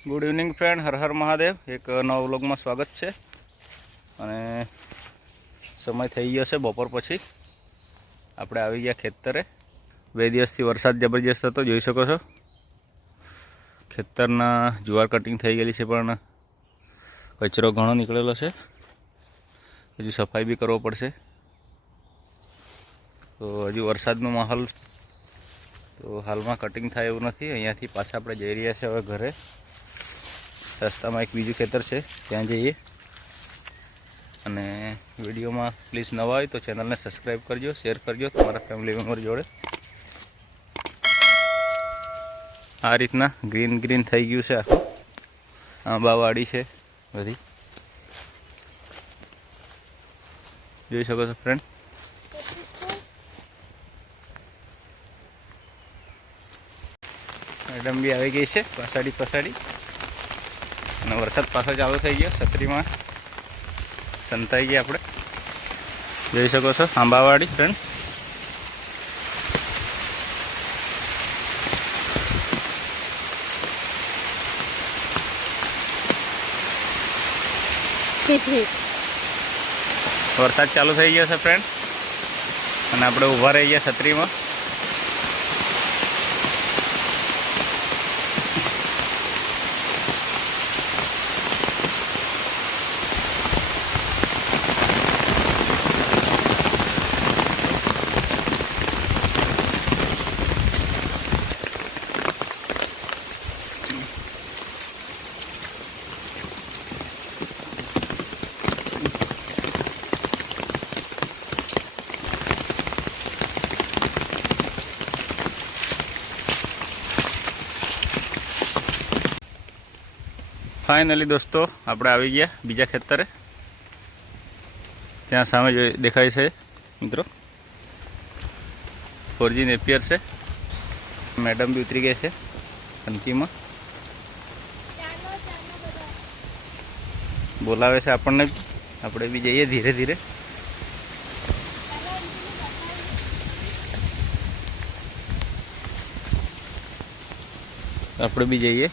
Good evening friend, હર હર મહાદેવ. એક નવા વ્લોગમાં સ્વાગત છે. અને સમય થઈ ગયો છે બપોર પછી. આપણે આવી ગયા ખેતરે. 2 દિવસથી વરસાદ જબરજસ્ત હતો, જોઈ શકો છો. ખેતરના જુવાર કટિંગ થઈ ગયેલી છે, પણ કચરો ઘણો નીકળેલો છે. હજુ સફાઈ બી કરવો પડશે. તો હજુ વરસાદનો માહોલ તો હાલમાં કટિંગ થાય એવું નથી. અહીંયાથી પાછા આપણે જઈ રહ્યા છીએ હવે ઘરે. રસ્તામાં એક બીજું ખેતર છે, ત્યાં જઈએ. અને વિડીયોમાં પ્લીઝ નવા હોય તો ચેનલને સબસ્ક્રાઈબ કરજો, શેર કરજો તમારા ફેમિલી મેમ્બર જોડે. આ રીતના ગ્રીન ગ્રીન થઈ ગયું છે આખું. આંબાવાડી છે બધી, જોઈ શકો છો ફ્રેન્ડ. મેડમ બી આવી ગઈ છે પછાડી. અને વરસાદ પાછો ચાલુ થઈ ગયો. છત્રીમાં સંતાઈ ગયા આપણે, જોઈ શકો છો. આંબાવાડી ફ્રેન્ડ. વરસાદ ચાલુ થઈ ગયો છે ફ્રેન્ડ, અને આપણે ઊભા રહી ગયા છત્રીમાં. ફાઇનલી દોસ્તો, આપણે આવી ગયા બીજા ખેતરે. ત્યાં સામે દેખાય છે મિત્રો, 4G નેપિયર છે. મેડમ બી ઉતરી ગયા છે ટંકીમાં. બોલાવે છે આપણને, આપણે બી જઈએ ધીરે ધીરે. આપણે બી જઈએ.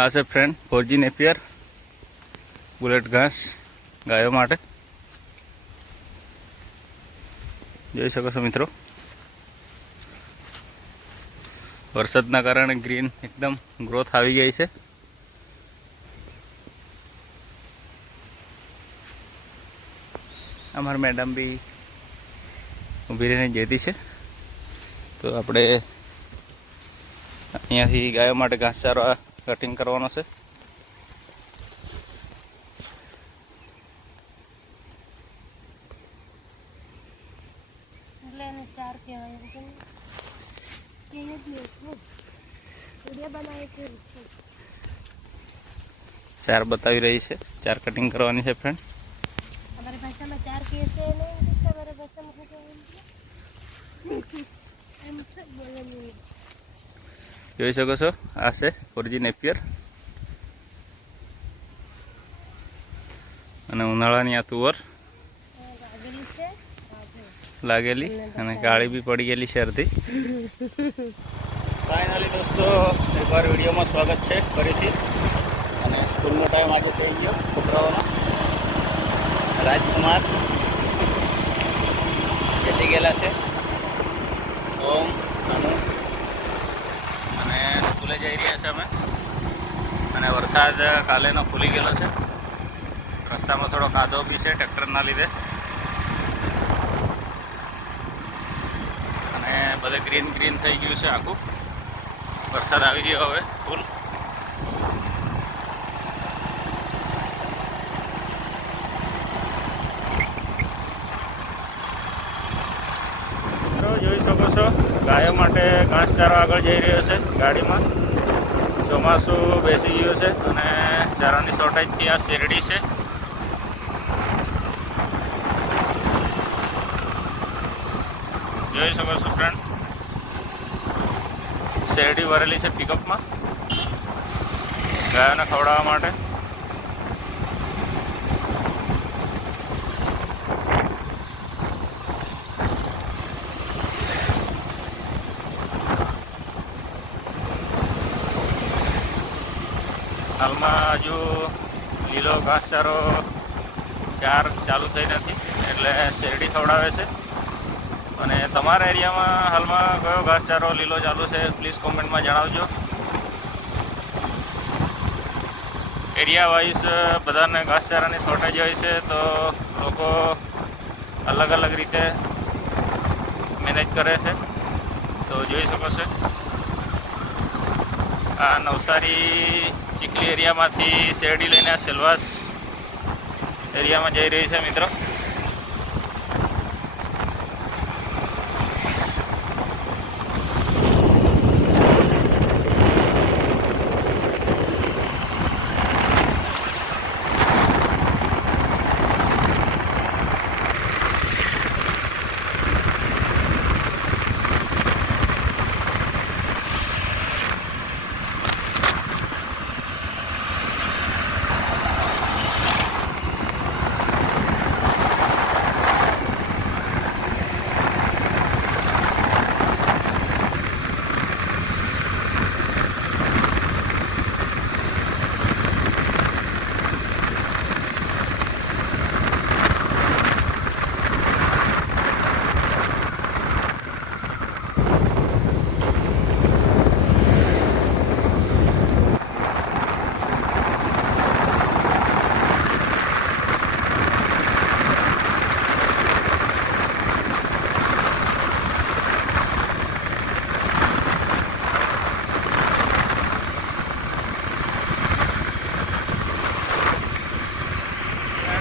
આ છે ફ્રેન્ડ 4G નેપિયર બુલેટ ઘાસ ગાયો માટે, જોઈ શકો છો મિત્રો. વરસાદના કારણે ગ્રીન એકદમ ગ્રોથ આવી ગઈ છે. અમારા મેડમ બી ઊભી રહીને જતી છે. તો આપણે અહીંયાથી ગાયો માટે ઘાસચારો કટિંગ કરવાનો છે. ચાર બતાવી રહી છે, ચાર કટિંગ કરવાની છે ફ્રેન્ડ. हमारे भाषा में 4 कैसे है नहीं, हमारे भाषा में જોઈ શકો છો. આ છે 4G નેપિયર. અને ઉનાળાની આ તુવર લાગેલી અને કાળી બી પડી ગયેલી છે અડધી. ફાઇનલી દોસ્તો, એકવાર વિડીયોમાં સ્વાગત છે ફરીથી. અને સ્કૂલનો ટાઈમ આજે થઈ ગયો છોકરાઓનો. રાજકુમાર બેસી ગયેલા છે, ઓમ, અનુ, અને સ્કૂલે જઈ રહ્યા છે અમે. અને વરસાદ કાલેનો ખુલી ગયેલો છે. રસ્તામાં થોડો કાદવ બી છે ટ્રેક્ટરના લીધે. અને બધે ગ્રીન ગ્રીન થઈ ગયું છે આખું. વરસાદ આવી ગયો હવે ફૂલ. જોઈ શકો છો, ગાયો માટે ઘાસચારો આગળ જઈ રહ્યો છે ગાડીમાં. ચોમાસું બેસી ગયું છે અને ચારાની શોર્ટેજથી આ શેરડી છે. જોઈ શકો છો ફ્રેન્ડ, શેરડી ભરેલી છે પિકઅપમાં ગાયોને ખવડાવવા માટે. હાલમાં હજુ લીલો ઘાસચારો ચાર ચાલુ થઈ નથી, એટલે શેરડી ખવડાવે છે. અને તમારા એરિયામાં હાલમાં કયો ઘાસચારો લીલો ચાલુ છે પ્લીઝ કોમેન્ટમાં જણાવજો. એરિયા વાઇઝ બધાને ઘાસચારાની શોર્ટેજ હોય છે, તો લોકો અલગ અલગ રીતે મેનેજ કરે છે. તો જોઈ શકો છો આ નવસારી ચીખલી એરિયામાંથી શેરડી લઈને સેલવાસ એરિયામાં જઈ રહી છે મિત્રો.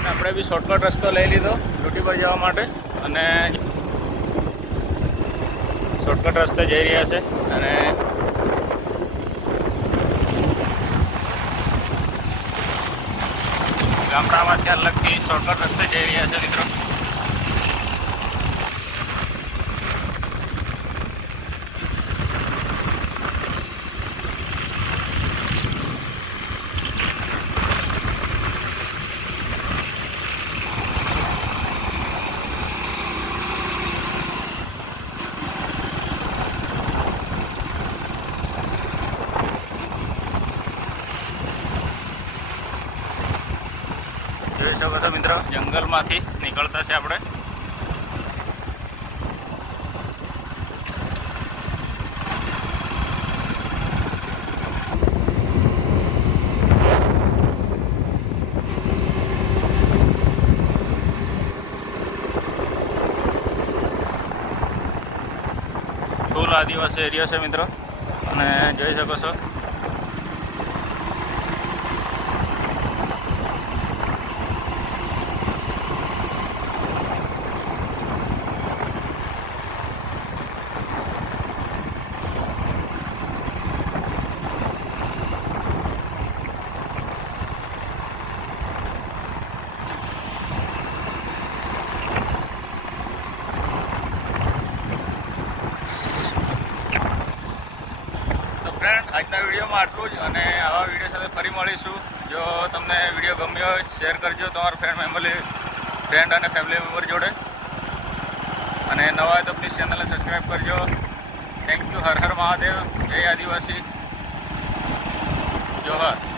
આપણે બી શોર્ટકટ રસ્તો લઈ લીધો ડ્યુટી પર જવા માટે, અને શોર્ટકટ રસ્તે જઈ રહ્યા છે. અને ગામડામાંથી અલગથી શોર્ટકટ રસ્તે જઈ રહ્યા છે મિત્રો. જોઈ શકો છો મિત્રો, જંગલમાંથી નીકળતા છે આપણે. ફૂલ આદિવાસી એરિયો છે મિત્રો, અને જોઈ શકો છો આજના વિડીયોમાં આટલું જ, અને આવા વિડીયો સાથે ફરી મળીશું. જો તમને વિડીયો ગમ્યો હોય શેર કરજો તમારા ફ્રેન્ડ અને ફેમિલી મેમ્બર જોડે, અને નવા હોય તો પ્લીઝ ચેનલને સબસ્ક્રાઈબ કરજો. Thank you. હર હર મહાદેવ. જય આદિવાસી. જોહર.